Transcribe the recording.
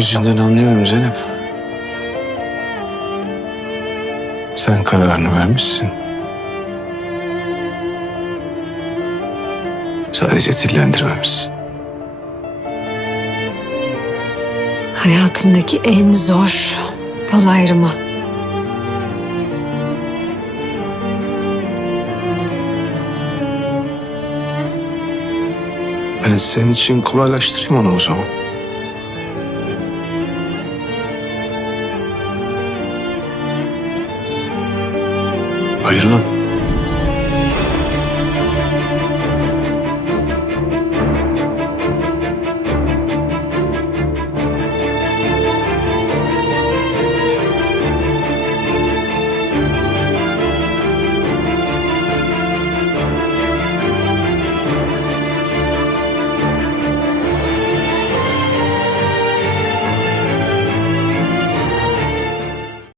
Yüzünden anlıyorum Zeynep. Sen kararını vermişsin. Sadece dillendirmemişsin. Hayatımdaki en zor yol ayrımı. Ben senin için kolaylaştırayım onu o zaman. Ayrılan